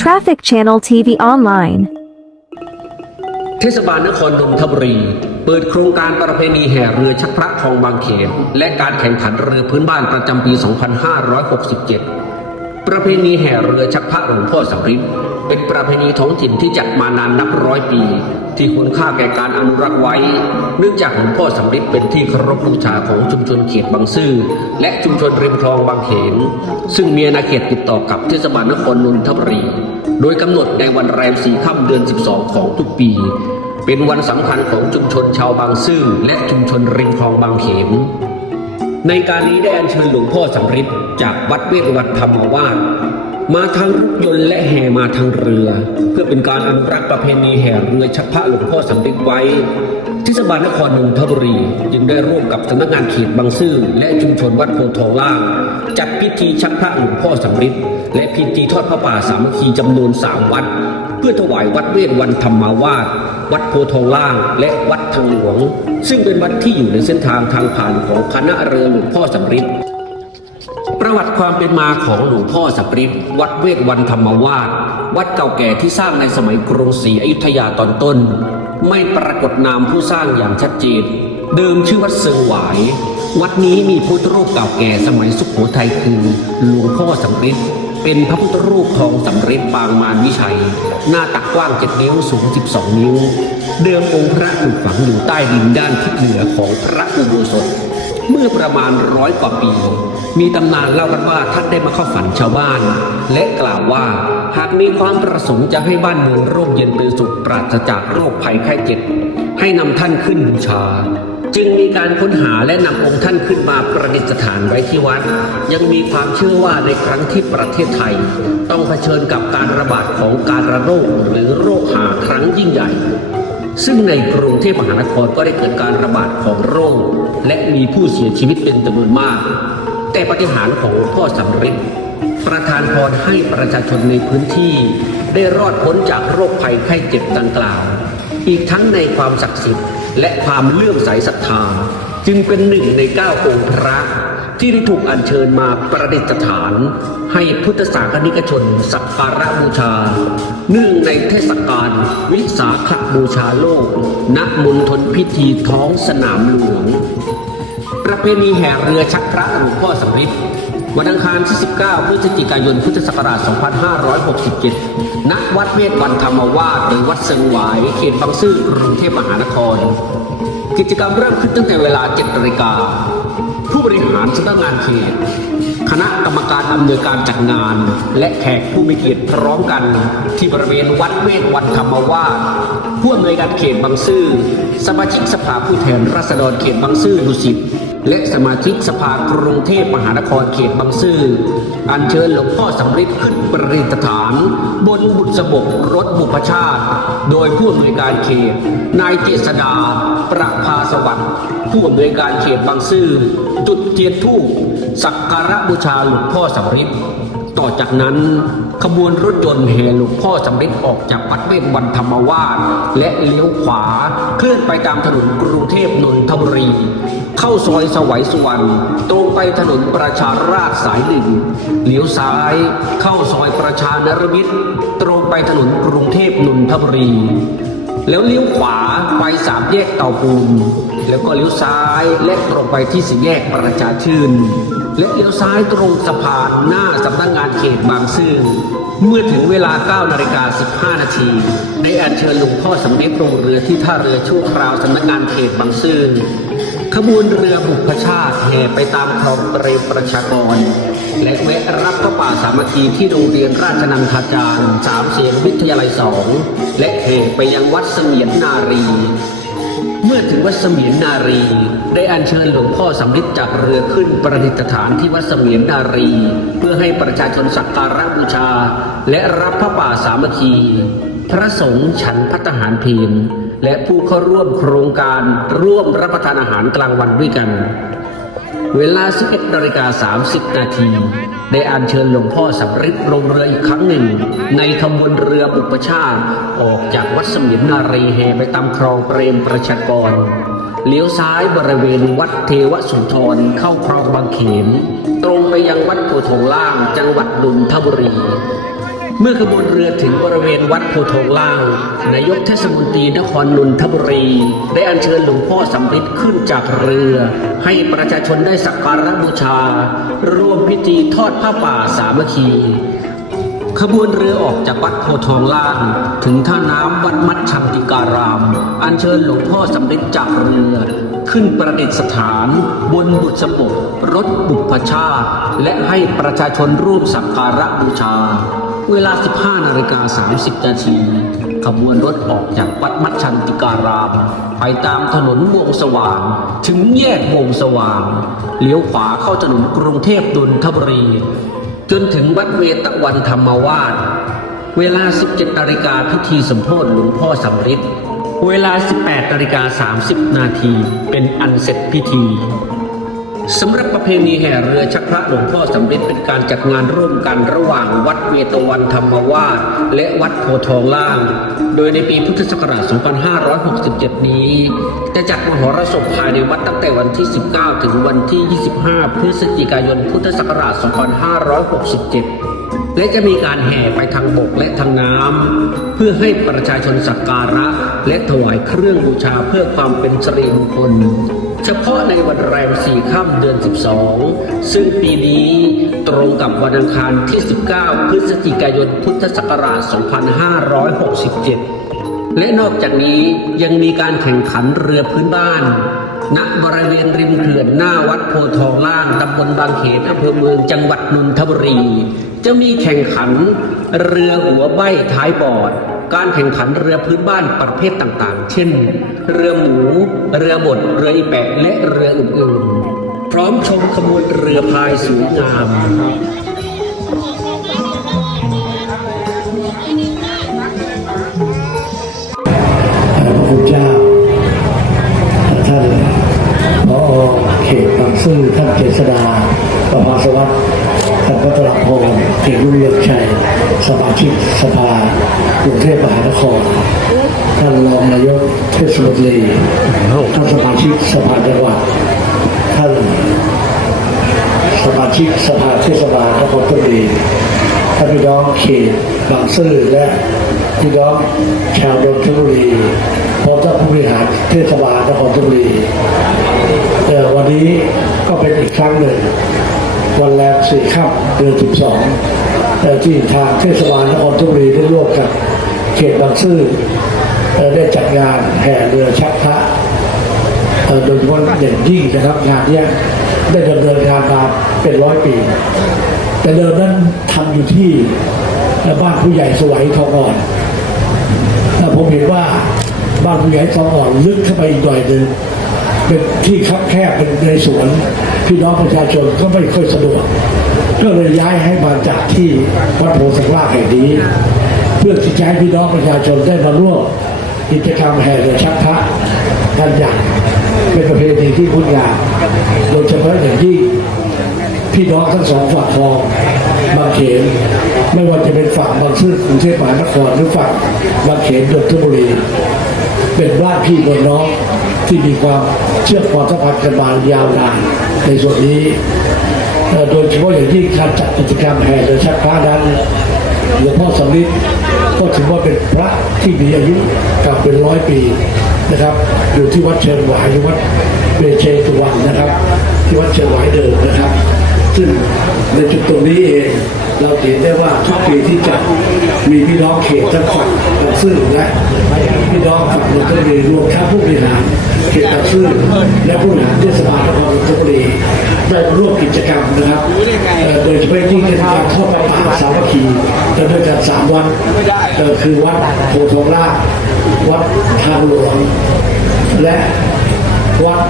Traffic Channel TV Online เทศบาลนครนนทบุรี เปิดโครงการประเพณีแห่เรือชักพระคลองบางเขนและการแข่งขันเรือพื้นบ้านประจำปี 2567 ประเพณีแห่เรือชักพระหลวงพ่อสำริดเป็นประเพณีท้องถิ่นที่จัดมานานนับร้อยปี ที่คุณค่าแก่การอนุรักษ์ไว้ เนื่องจากหลวงพ่อสำริดเป็นที่เคารพบูชาของชุมชนเขตบางซื่อและชุมชนริมคลองบางเขน ซึ่งมีอาณาเขตติดต่อกับเทศบาลนครนนทบุรี โดยกำหนดในวันแรมสี่ค่ำเดือน 12 ของทุกปี เป็นวันสำคัญของชุมชนชาวบางซื่อและชุมชนริมคลองบางเขน ในการนี้ได้อัญเชิญหลวงพ่อสำริดจากวัดเวทวัดธรรมวาสมาทางรถยนต์และแห่มาทางเรือ เพื่อเป็นการอนุรักษ์ประเพณีแห่เรือชักพระหลวงพ่อสำริดไว้เทศบาลนครนนทบุรี จึงได้ร่วมกับสำนักงานเขตบางซื่อและชุมชนวัดโพธิ์ทองล่าง จัดพิธีชักพระหลวงพ่อสำริดและพิธีทอดพระป่าสามัคคีจำนวนสามวัด พื่อถวายวัดเวทวันธรรมาวาสวัดโพธิ์ทองล่าง และวัดทางหลวง ซึ่งเป็นวัดที่อยู่ในเส้นทางทางผ่านของคณะเรือหลวงพ่อสำริดประวัติความเป็นมาของหลวงพ่อสัปริตวัดเวทวันธรรมาวาสวัดเก่าแก่ที่สร้างในสมัยกรุงศรีอยุธยาตอนต้น ไม่ปรากฏนามผู้สร้างอย่างชัดเจน เดิมชื่อวัดเซิงหวาย วัดนี้มีพุทธรูปเก่าแก่สมัยสุโขทัยคือหลวงพ่อสัปริต เป็นพระพุทธรูปทองสำริดปางมารวิชัย หน้าตักกว้าง 7 นิ้วสูง 12 นิ้ว เดิมองค์พระถูกฝังอยู่ใต้ดินด้านทิศเหนือของพระอุโบสถเมื่อประมาณร้อยกว่าปี มีตำนานเล่ากันว่าท่านได้มาเข้าฝันชาวบ้าน และกล่าวว่าหากมีความประสงค์จะให้บ้านเมืองร่มเย็นเป็นสุขปราศจากโรคภัยไข้เจ็บให้นำท่านขึ้นบูชา จึงมีการค้นหาและนำองค์ท่านขึ้นมาประดิษฐานไว้ที่วัด ยังมีความเชื่อว่าในครั้งที่ประเทศไทย ต้องเผชิญกับการระบาดของการระโรคหรือโรคหาครั้งยิ่งใหญ่ ซึ่งในกรุงเทพมหานครก็ได้เกิดการระบาดของโรค และมีผู้เสียชีวิตเป็นจำนวนมาก แต่ปฏิหารของหลวงพ่อสำริดประทานพรให้ประชาชนในพื้นที่ ได้รอดพ้นจากโรคภัยไข้เจ็บดังกล่าว อีกทั้งในความศักดิ์สิทธิ์ และความเลื่อมใสศรัทธา จึงเป็นหนึ่งในเก้าองค์พระ ที่ได้ถูกอัญเชิญมาประดิษฐาน ให้พุทธศาสนิกชนสักการะบูชา เนื่องในเทศกาลวิสาขบูชาโลก ณมณฑลพิธีท้องสนามหลวง ประเพณีแห่เรือชักพระหลวงพ่อสำริด วันอังคารที่ 19 พฤศจิกายน พุทธศักราช 2567 ณ วัดเวทวันธรรมวาสหรือวัดเซิงหวาย เขตบางซื่อกรุงเทพมหานคร กิจกรรมเริ่มขึ้นตั้งแต่เวลา 7นาฬิกา ผู้บริหารสำนักงานเขต คณะกรรมการอำนวยการจัดงาน และแขกผู้มีเกียรติพร้อมกัน ที่บริเวณวัดเวทวันธรรมวาสผู้อำนวยการเขตบางซื่อสมาชิกสภาผู้แทนราษฎรเขตบางซื่อดุสิตและสมาชิกสภากรุงเทพมหานครเขตบางซื่ออัญเชิญหลวงพ่อสำริดขึ้นประดิษฐาน บนบุษบกรถบุพชาติ โดยผู้อำนวยการเขต นายเจษดา ประภาสวัสดิ์ผู้อำนวยการเขตบางซื่อจุดเทียนธูป สักการะบูชาหลวงพ่อสำริดต่อจากนั้นขบวนรถยนต์แห่หลวงพ่อสำริดออกจากวัดเวทวันธรรมวาสและเลี้ยวขวาเคลื่อนไปตามถนนกรุงเทพนนทบุรี เข้าซอยสวัยสุวรรณตรงไปถนนประชาราษฎร์สายหนึ่งเลี้ยวซ้าย เข้าซอยประชานรมิตร ตรงไปถนนกรุงเทพนนทบุรีแล้วเลี้ยวขวาไปสามแยกเตาปูน แล้วก็เลี้ยวซ้ายและตรงไปที่สี่แยกประชาชื่น และเลี้ยวซ้ายตรงสะพานหน้าสำนักงานเขตบางซื่อเมื่อถึงเวลา 9 นาฬิกา 15 นาทีได้อัญเชิญหลวงพ่อสำเร็จลงเรือที่ท่าเรือชั่วคราวสำนักงานเขตบางซื่อขบวนเรือบุพชาติแห่ไปตามคลองเปรมประชากร และแวะรับพระป่าสามัคคีที่โรงเรียนราชนันทาจารย์สามเสียงวิทยาลัยสองและแห่ไปยังวัดเสมียนนารี เมื่อถึงวัดเสมียนนารี ได้อัญเชิญหลวงพ่อสำลิดจากเรือขึ้นประดิษฐานที่วัดเสมียนนารี เพื่อให้ประชาชนสักการะบูชา และรับพระป่าสามัคคี พระสงฆ์ฉันพัฒหารเพลและผู้เข้าร่วมโครงการร่วมรับประทานอาหารกลางวันด้วยกัน เวลา 11นาฬิกา30 นาที ได้อัญเชิญหลวงพ่อสำริดลงเรืออีกครั้งหนึ่ง ในขบวนเรืออุปชาติ ออกจากวัดสมิมนารีแห่ไปตามคลองเปรมประชากร เลี้ยวซ้ายบริเวณวัดเทวสุนทรเข้าคลองบางเขนตรงไปยังวัดโพธิ์ทองล่างจังหวัดนนทบุรี เมื่อขบวนเรือถึงบริเวณวัดโพธิ์ทองล่าง นายกเทศมนตรีนครนนทบุรี ได้อัญเชิญหลวงพ่อสำริดขึ้นจากเรือ ให้ประชาชนได้สักการะบูชา ร่วมพิธีทอดผ้าป่าสามัคคี ขบวนเรือออกจากวัดโพธิ์ทองล่าง ถึงท่าน้ำวัดมัดชัมติการาม อัญเชิญหลวงพ่อสำริดจากเรือ ขึ้นประดิษฐาน บนบุษบกรถบุพชาติ และให้ประชาชนร่วมสักการะบูชา เวลา 15นาฬิกา30นาทีขบวนรถออกจากวัดมัดชันติการาม ไปตามถนนวงสว่าง ถึงแยกวงสว่าง เลี้ยวขวาเข้าถนนกรุงเทพดนทบุรี จนถึงวัดเวตวันธรรมวาสเวลา 17นาฬิกาพิธีสมโภชหลวงพ่อสำริดเวลา 18นาฬิกา30นาทีเป็นอันเสร็จพิธี สำหรับประเพณีแห่เรือชักพระหลวงพ่อสำเริดเป็นการจัดงานร่วมกันระหว่างวัดเวตวันธรรมวาสและวัดโพทองล่าง โดยในปีพุทธศักราช 2567 นี้ จะจัดมหรสพภายในวัดตั้งแต่วันที่ 19 ถึงวันที่ 25 พฤศจิกายนพุทธศักราช 2567และจะมีการแห่ไปทางบกและทางน้ำเพื่อให้ประชาชนสักการะและถวายเครื่องบูชาเพื่อความเป็นสิริมงคล เฉพาะในวันแรมสี่ค่ำเดือน 12 ซึ่งปีนี้ตรงกับวันอังคารที่ 19 พฤศจิกายนพุทธศักราช 2567 และนอกจากนี้ยังมีการแข่งขันเรือพื้นบ้านณบริเวณริมเขื่อนหน้าวัดโพธิ์ทองล่างตำบลบางเขนอำเภอเมืองจังหวัดนนทบุรี จะมีแข่งขันเรือหัวใบท้ายบอด การแข่งขันเรือพื้นบ้านประเภทต่างๆ เช่น เรือหมู เรือบด เรืออีแปะ และเรืออื่นๆ พร้อมชมขบวนเรือพายสวยงามพระคุณเจ้าท่านพอเขตบางซื่อท่านเจษดาประภาสวัสดิ์ท่านพัทรพงศ์เกียรติรุ่งเรืองชัย สมาชิกสภากรุงเทพมหานคร ท่านรองนายกเทศมนตรีท่านสมาชิกสภาจังหวัด ท่านสมาชิกสภาเทศบาลนครปฐมท่านพี่น้องเขตบางซื่อและพี่น้องชาวนนทบุรีพร้อมทั้งผู้บริหารเทศบาลนครปฐมเอ่วันนี้ก็เป็นอีกครั้งหนึ่ง วันแรมสี่ค่ำเดือนสิบสองที่ทางเทศบาลนครปฐมได้ร่วมกับเขตบางซื่อเอ่อได้จัดงานแห่เรือชักพระโดยเฉพาะเด่นยิ่งนะครับงานนี้ได้ดำเนินการมาเป็นร้อยปี แต่เดิมนั้นทำอยู่ที่บ้านผู้ใหญ่สวัยทองอ่อนแต่ผมเห็นว่าบ้านผู้ใหญ่ทองอ่อนลึกเข้าไปอีกหน่อยหนึ่งเป็นที่คับแคบเป็นในสวน พี่น้องประชาชนก็ไม่ค่อยสะดวก ก็เลยย้ายให้มาจากที่วัดโพธิ์สังวาแห่งนี้ เพื่อที่จะให้พี่น้องประชาชนได้มาร่วมกิจกรรมแห่เรือชักพระกันอย่างเป็นประเพณีที่งดงาโดยเฉพาะอย่างยิ่งพี่น้องทั้งสองฝั่งคลองบางเขน ไม่ว่าจะเป็นฝั่งบางซื่อกรุงเทพมหานครหรือฝั่งบางเขนนนทบุรี เป็นบ้านพี่เมืองน้อง ที่มีความเชื่อมความสัมพันธ์กันมายาวนานในส่วนนี้ โดยเฉพาะอย่างยิ่งการจัดกิจกรรมแห่เรือชักพระนั้นหลวงพ่อสำริดก็ถือว่าเป็นพระที่มีอายุก่าเป็นร้อยปีนะครับ อยู่ที่วัดเชิงหวายหรือวัดเบเชตุวันนะครับ ที่วัดเชิงหวายเดิมนะครับ ซึ่งในจุดตรงนี้เองเราเห็นได้ว่าทุกปีที่จัดมีพี่น้องเขตทั้งฝั่งบางซื่อและพี่น้องฝั่งนนทบุรีรวมทั้งผู้บริหาร เขตบางซื่อ และผู้บริหารเทศบาลนครนนทบุรีได้มาร่วมกิจกรรมนะครับเอ่อโดยเฉพาะยิ่งกิจกรรมทอดพระป่าสามัคคีจะด้วยกันสามวันเอ่อคือวัดโพธิ์ทองล่างวัดทางหลวงและวัด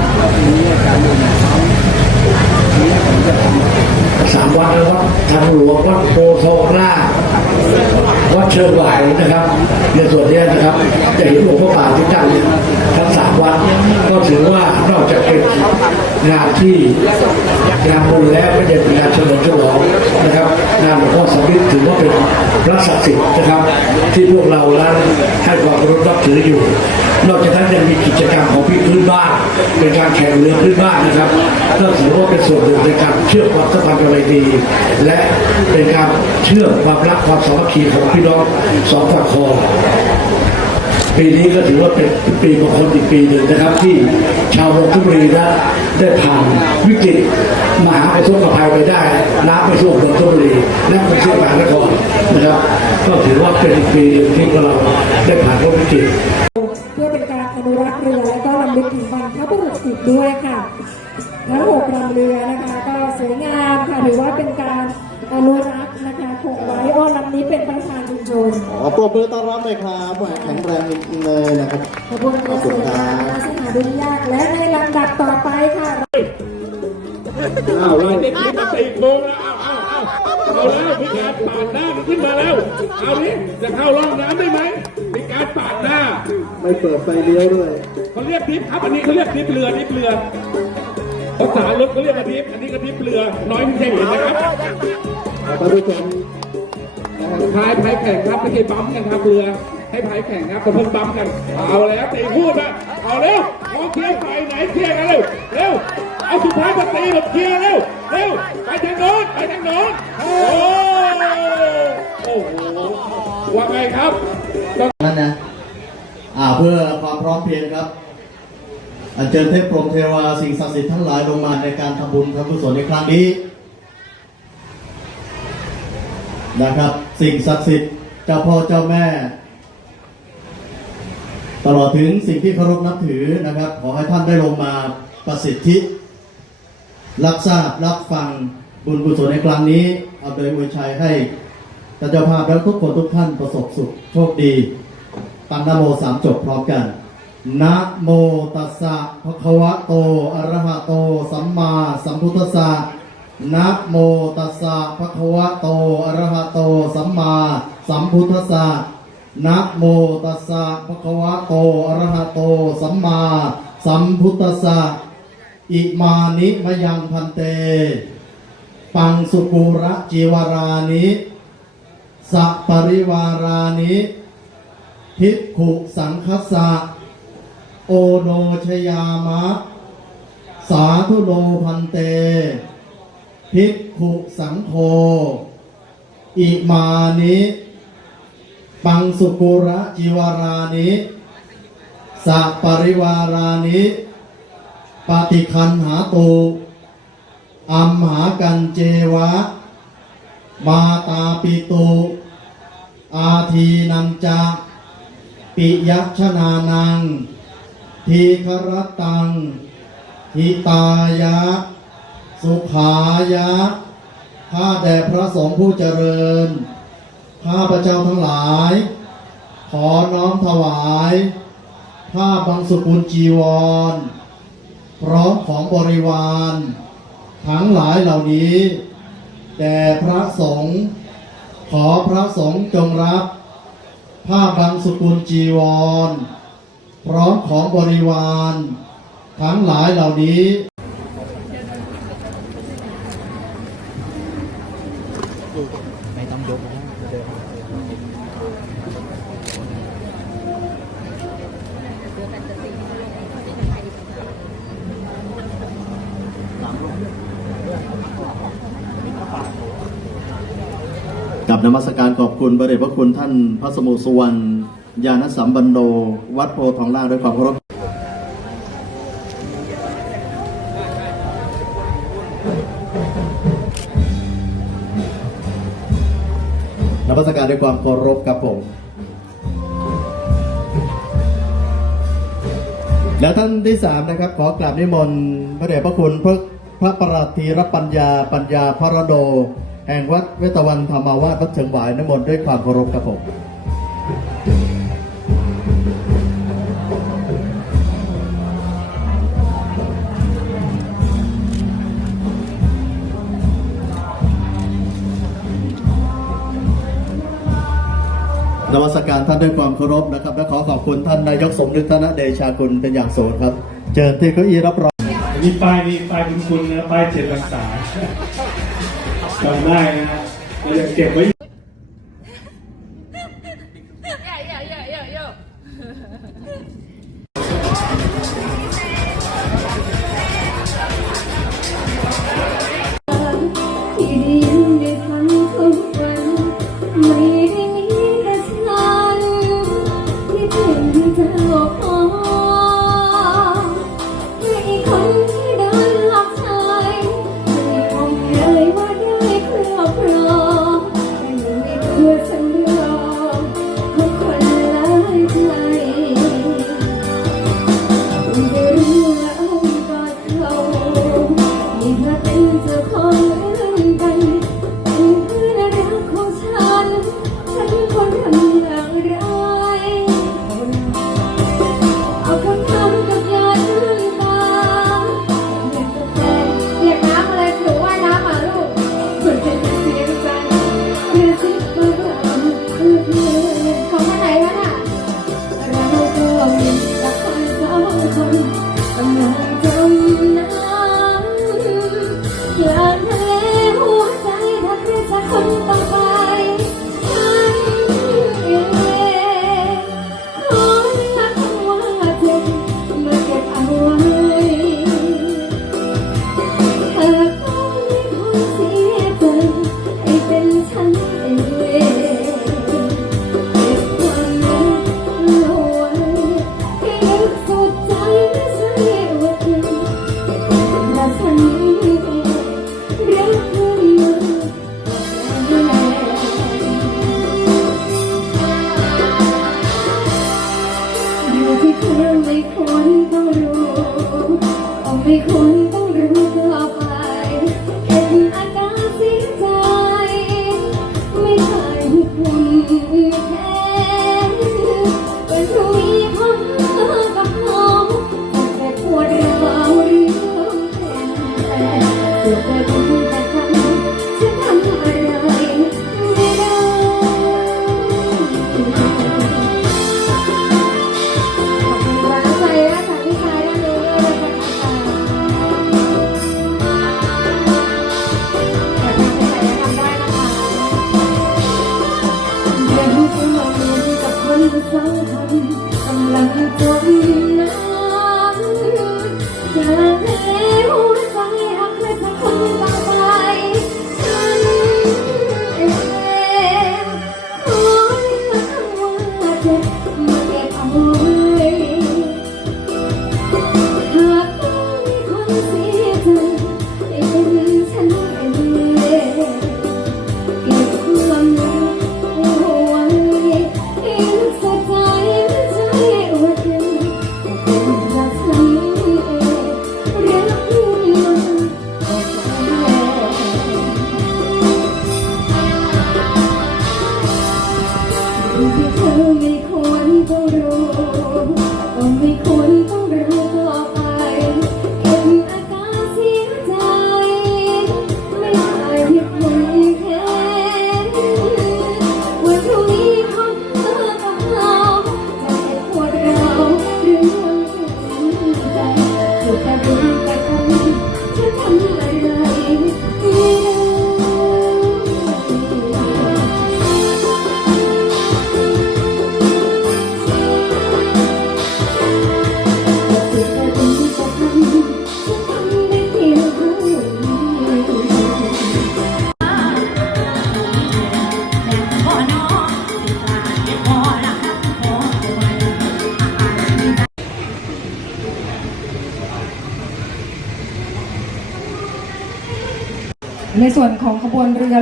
สามวัดแล้ววัดทางหลวงวัดโพธิ์ทองล่าวัดเชิงไหวนะครับในส่วนนี้นะครับจะเห็นหลวงพ่อป่าที่ตั้งเนี่ยทั้งสามวัดก็ถือว่านอกจากเป็นงานที่งานบุญแล้วไม่ใช่เป็นงานเฉลิมฉลองนะครับงานหลวงพ่อสำริดถือว่าเป็นพระศักดิ์สิทธิ์นะครับ ที่พวกเรานั้นให้ความเคารพนับถืออยู่ นอกจากนั้นยังมีกิจกรรมของพี่พื้นบ้าน เป็นการแข่งเรือพื้นบ้านนะครับก็ถือว่าเป็นส่วนหนึ่งในการเชื่อมความสัมพันธ์เลยดีและเป็นการเชื่อมความรักความสามัคคีของพี่น้องสองฝั่งคลองปีนี้ก็ถือว่าเป็นปีมงคลอีกปีหนึ่งนะครับ ที่ชาวนนทบุรีนะได้ผ่านวิกฤตมหาประสบภัยไปได้น้ำไม่ท่วมนนทบุรีและกรุงเทพมหานครนะครับก็ถือว่าเป็นอีกปีหนึ่งที่เราได้ผ่านวิกฤตเพื่อเป็นการอนุรักษ์เรือและก็รำลึกถึงบรรพบุรุษอีกด้วยค่ะทั้งหกลำเรือนะคะ สวยงามค่ะถือว่าเป็นการอนุรักษ์นะคะคงไว้อ้อลำนี้เป็นประธานชุมชนขอปรบมือต้อนรับเลยครับแหมแข็งแรงจริงๆเลยนะครับ ขบวนเรือสวยงามน่าสหาดุลยากและในลำดับต่อไปค่ะเอาเราเด็กนี่มาสี่โมงแล้วเอาเอาเอาเอาแล้วมีการปาดหน้ามันขึ้นมาแล้วเอานี้จะเข้าร่องน้ำได้ไหมมีการปาดหน้าไม่เปิดไฟเลี้ยวด้วยเขาเรียกทิปครับอันนี้เขาเรียกทิปเรือทิปเรือ ภาษารถเขาเรียกว่าทิปอันนี้ก็ทิปเรือน้อยที่จะเห็นนะครับท่านผู้ชมพายพายแข่งครับไม่ใช่ปั๊มกันครับเรือให้พายแข่งครับแต่เพิ่งปั๊มกัน เอาแล้วตีพูดนะเอาเร็วขอเคียร์ฝ่ายไหนเคียร์กันเร็วเร็วเอาสุดท้ายมาตีแบบเคียร์เร็วเร็วไปทางโน้นไปทางโน้นโอ้โอ้โหว่าไงครับนั่นนะอ่าเพื่อความพร้อมเพรียงครับ อัญเชิญเทพพรหมเทวาสิ่งศักดิ์สิทธิ์ทั้งหลายลงมาในการทำบุญทำกุศลในครั้งนี้นะครับ สิ่งศักดิ์สิทธิ์เจ้าพ่อเจ้าแม่ ตลอดถึงสิ่งที่เคารพนับถือนะครับ ขอให้ท่านได้ลงมาประสิทธิ รับทราบรับฟังบุญกุศลในครั้งนี้ เอาโดยอวยชัยให้ท่านเจ้าภาพและทุกคนทุกท่านประสบสุขโชคดี ตั้งนโมสามจบพร้อมกัน นะโมตัสสะภะคะวะโต อะระหะโต สัมมาสัมพุทธัสสะนะโมตัสสะภะคะวะโต อะระหะโต สัมมาสัมพุทธัสสะนะโมตัสสะภะคะวะโต อะระหะโต สัมมาสัมพุทธัสสะอิมานิมยังพันเต ปังสุปูระจีวารานิสัปปริวารานิทิกขุสังคสะ โอโนชยามะ สาธุโลพันเต ภิกขุสังโฆอิมานิ ปังสุปุระจิวารานิสัปปริวารานิปฏิคันหาตูอัมหากันเจวะ มาตาปิตุอาทีนันจะ ปิยัชนานัง ทีครตังทิตายะ สุขายะ ข้าแด่พระสงฆ์ผู้เจริญ ข้าพระเจ้าทั้งหลาย ขอน้อมถวายผ้าบางสุกุลจีวร พร้อมของบริวาร ทั้งหลายเหล่านี้แด่พระสงฆ์ขอพระสงฆ์จงรับ ผ้าบางสุกุลจีวร พร้อมของบริวาร ทั้งหลายเหล่านี้กับนมัสการขอบคุณพระเดชพระคุณท่านพระสมุสุวรรณ ญาณสัมบันโน วัดโพธิ์ทองล่างด้วยความเคารพนมัสการด้วยความเคารพครับผม และท่านที่สามนะครับ ขอกราบนิมนต์พระเดชพระคุณพระพระประหลัดธีรปัญญาปัญญาพระโด แห่งวัดเวตวันธรรมาวาสวัดเชิงหวายนิมนต์ด้วยความเคารพครับผม นวัตการท่านด้วยความเคารพนะครับ และขอขอบคุณท่านนายกสมนึกธนเดชากุลเป็นอย่างสูงครับ เจอที่เก้าอี้รับรองมีป้ายมีป้ายคุณคุณนะป้ายเจ็ดรักษาจำได้นะเราจะเก็บไว้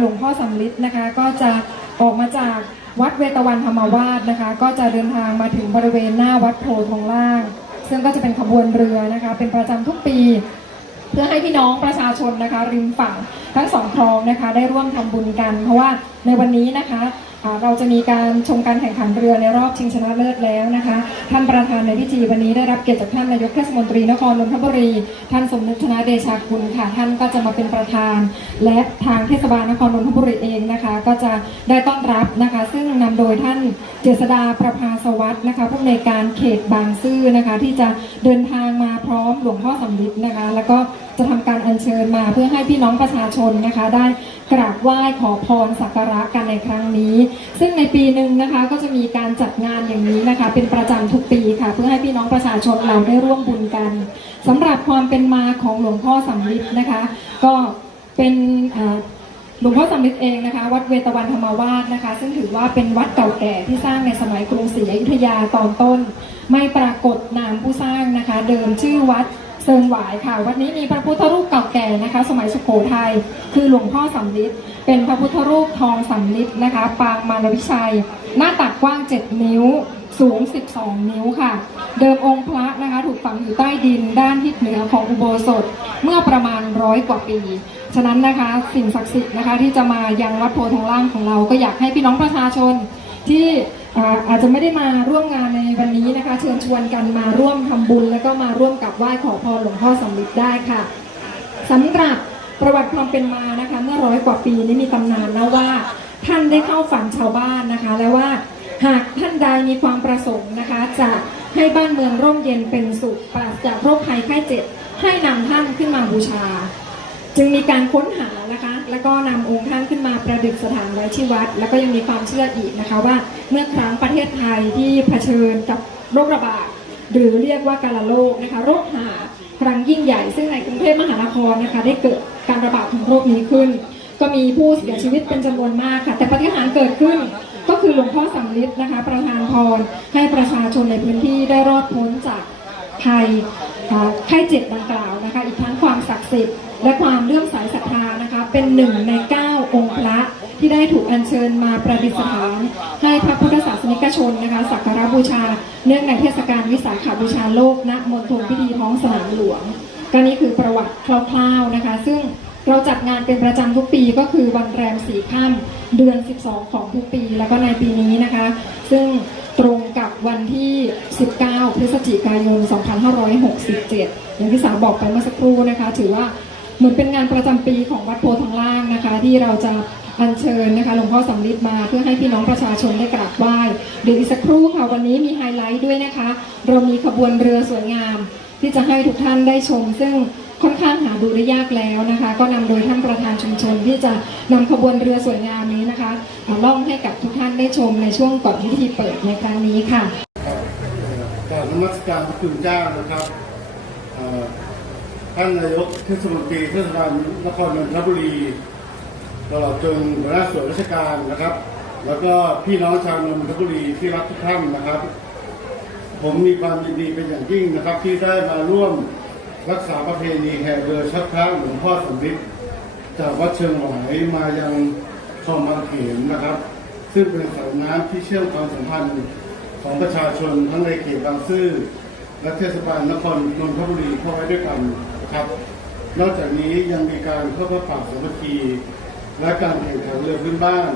หลวงพ่อสัมฤทธิ์นะคะ ก็จะออกมาจากวัดเวตวันธรรมวาสนะคะ ก็จะเดินทางมาถึงบริเวณหน้าวัดโพทองล่าง ซึ่งก็จะเป็นขบวนเรือนะคะ เป็นประจำทุกปี เพื่อให้พี่น้องประชาชนนะคะ ริมฝั่งทั้งสองคลองนะคะ ได้ร่วมทำบุญกัน เพราะว่าในวันนี้นะคะ เราจะมีการชมการแข่งขันเรือในรอบชิงชนะเลิศแล้วนะคะ ท่านประธานในพิธีวันนี้ได้รับเกียรติจากท่านนายกเทศมนตรีนครนนทบุรี ท่านสมนึกธนาเดชาคุณค่ะ ท่านก็จะมาเป็นประธาน และทางเทศบาลนครนนทบุรีเองนะคะ ก็จะได้ต้อนรับนะคะ ซึ่งนำโดยท่านเจษดาประภาสวัสดิ์นะคะผู้อำนวยการเขตบางซื่อนะคะ ที่จะเดินทางมาพร้อมหลวงพ่อสำริดนะคะ แล้วก็จะทำการอัญเชิญมาเพื่อให้พี่น้องประชาชนนะคะ ได้กราบไหว้ขอพรสักการะกันในครั้งนี้ซึ่งในปีหนึ่งนะคะก็จะมีการจัดงานอย่างนี้นะคะ เป็นประจำทุกปีค่ะ เพื่อให้พี่น้องประชาชนเราได้ร่วมบุญกันสำหรับความเป็นมาของหลวงพ่อสำริดนะคะ ก็เป็นหลวงพ่อสำริดเองนะคะ วัดเวตวันธรรมวาสนะคะ ซึ่งถือว่าเป็นวัดเก่าแก่ที่สร้างในสมัยกรุงศรีอยุธยาตอนต้น ไม่ปรากฏนามผู้สร้างนะคะ เดิมชื่อวัด เซินหวายค่ะ วัดนี้มีพระพุทธรูปเก่าแก่นะคะ สมัยสุโขทัยคือหลวงพ่อสำริดเป็นพระพุทธรูปทองสำริดนะคะ ปางมารวิชัย หน้าตักกว้าง 7 นิ้วสูง 12 นิ้วค่ะ เดิมองค์พระนะคะ ถูกฝังอยู่ใต้ดินด้านทิศเหนือของอุโบสถเมื่อประมาณร้อยกว่าปี ฉะนั้นนะคะสิ่งศักดิ์สิทธิ์นะคะที่จะมายังวัดโพธิ์ทองล่างของเราก็อยากให้พี่น้องประชาชน ที่อาอาจจะไม่ได้มาร่วมงานในวันนี้นะคะ เชิญชวนกันมาร่วมทำบุญ แล้วก็มาร่วมกับไหว้ขอพรหลวงพ่อสำริดได้ค่ะสำหรับประวัติความเป็นมานะคะเมื่อร้อยกว่าปีนี้มีตำนานนะว่า ท่านได้เข้าฝันชาวบ้านนะคะ และว่าหากท่านใดมีความประสงค์นะคะ จะให้บ้านเมืองร่มเย็นเป็นสุขปราศจากโรคภัยไข้เจ็บให้นำท่านขึ้นมาบูชา จึงมีการค้นหานะคะ แล้วก็นำองค์ท่านขึ้นมาประดิษฐานไว้ที่วัด แล้วก็ยังมีความเชื่ออีกนะคะว่าเมื่อครั้งประเทศไทยที่เผชิญกับโรคระบาดหรือเรียกว่ากาฬโรคนะคะโรคหาครั้งยิ่งใหญ่ ซึ่งในกรุงเทพมหานครนะคะ ได้เกิดการระบาดของโรคนี้ขึ้น ก็มีผู้เสียชีวิตเป็นจำนวนมากค่ะ แต่ปฏิหารเกิดขึ้นก็คือหลวงพ่อสำลิดนะคะ ประทานพรให้ประชาชนในพื้นที่ได้รอดพ้นจากภัยไข้เจ็บดังกล่าวนะคะ อีกทั้งความศักดิ์สิทธิ์ และความเลื่อมใสศรัทธานะคะ เป็นหนึ่งในเก้าองค์พระที่ได้ถูกอัญเชิญมาประดิษฐาน ให้พระพุทธศาสนิกชนนะคะสักการะบูชา เนื่องในเทศกาลวิสาขบูชาโลกณมณฑลพิธีท้องสนามหลวงก็นี่คือประวัติคร่าวๆนะคะ ซึ่งเราจัดงานเป็นประจำทุกปีก็คือวันแรมสี่ค่ำเดือน 12 ของทุกปี แล้วก็ในปีนี้นะคะ ซึ่งตรงกับวันที่ 19 พฤศจิกายน 2567 อย่างที่สาวบอกไปเมื่อสักครู่นะคะ ถือว่า เหมือนเป็นงานประจำปีของวัดโพธิ์ทองล่างนะคะ ที่เราจะอัญเชิญนะคะหลวงพ่อสำริดมาเพื่อให้พี่น้องประชาชนได้กราบไหว้เดี๋ยวอีกสักครู่ค่ะวันนี้มีไฮไลท์ด้วยนะคะ เรามีขบวนเรือสวยงาม ที่จะให้ทุกท่านได้ชม ซึ่งค่อนข้างหาดูได้ยากแล้วนะคะ ก็นำโดยท่านประธานชุมชน ที่จะนำขบวนเรือสวยงามนี้นะคะอ่าล่องให้กับทุกท่านได้ชมในช่วงก่อนพิธีเปิดในครั้งนี้ค่ะกาบนมัสการพระคุณเจ้านะครับ ท่านนายกเทศมนตรีเทศบาลนครนนทบุรีตลอดจนหัวหน้าส่วนราชการนะครับ แล้วก็พี่น้องชาวนนทบุรีที่รักทุกท่านนะครับ ผมมีความยินดีเป็นอย่างยิ่งนะครับ ที่ได้มาร่วมรักษาประเพณีแห่เรือชักพระหลวงพ่อสมฤทธิ์จากวัดเชิงหวายมายังคลองบางเขนนะครับ ซึ่งเป็นสายน้ำที่เชื่อมความสัมพันธ์ของประชาชนทั้งในเขตบางซื่อและเทศบาลนครนนทบุรีเข้าไว้ด้วยกัน นะครับ นอกจากนี้ยังมีการเข้าพบปะสามัคคีและการแข่งขันเรือพื้นบ้าน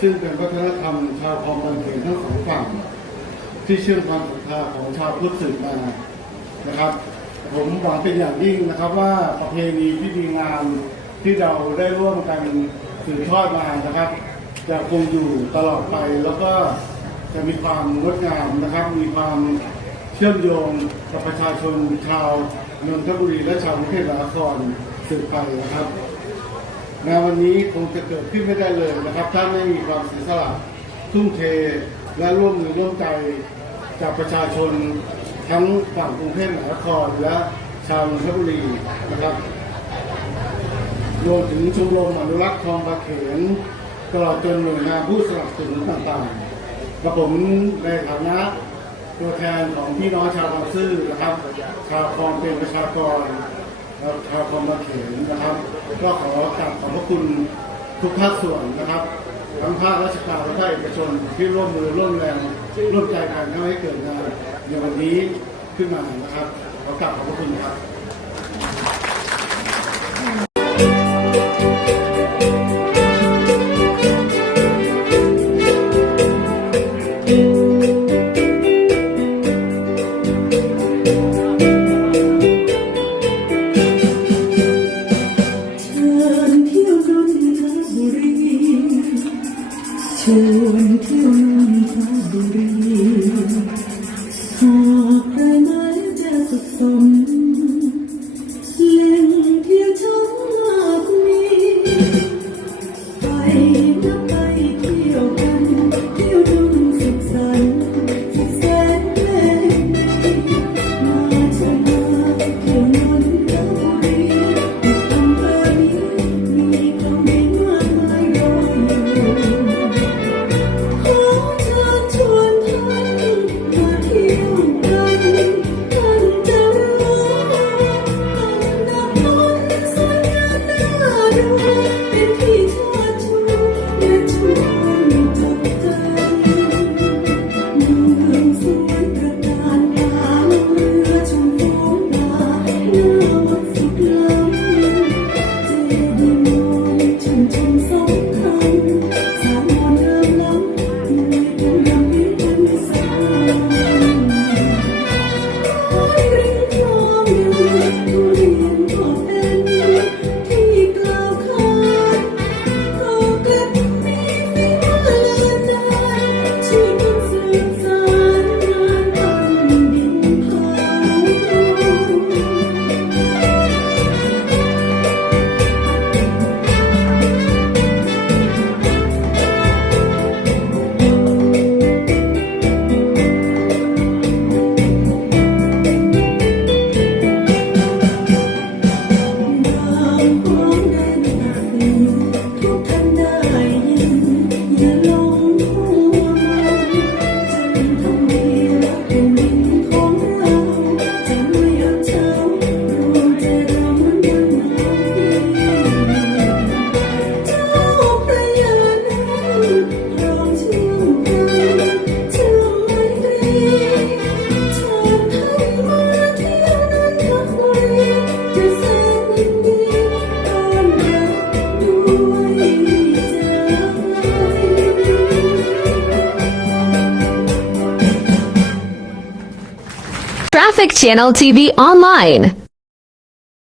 ซึ่งเป็นวัฒนธรรมชาวคลองบางเขนทั้งสองฝั่ง ที่เชื่อมความศรัทธาของชาวพุทธสืบมานะครับ ผมหวังเป็นอย่างยิ่งนะครับว่าประเพณีพิธีงานที่เราได้ร่วมกันสืบทอดมานะครับ จะคงอยู่ตลอดไปแล้วก็จะมีความงดงามนะครับ มีความเชื่อมโยงกับประชาชนชาว นนทบุรีและชาวกรุงเทพมหานครสืบไปนะครับงานวันนี้คงจะเกิดขึ้นไม่ได้เลยนะครับ ถ้าไม่มีความเสียสละทุ่มเทและร่วมมือร่วมใจจากประชาชนทั้งฝั่งกรุงเทพมหานครและชาวนนทบุรีนะครับรวมถึงชมรมอนุรักษ์คลองบาเขนตลอดจนหน่วยงานผู้สนับสนุนต่างๆกระผมในฐานะ ตัวแทนของพี่น้องชาวบางซื่อนะครับ ชาวคลองเป็นประชากรและชาวคลองบางเขนนะครับ ก็ขอกราบขอบพระคุณทุกภาคส่วนนะครับทั้งภาคราชการและภาคเอกชนที่ร่วมมือร่วมแรงร่วมใจกันทำให้เกิดงานในวันนี้ขึ้นมานะครับขอกราบขอบพระคุณครับ Channel TV Online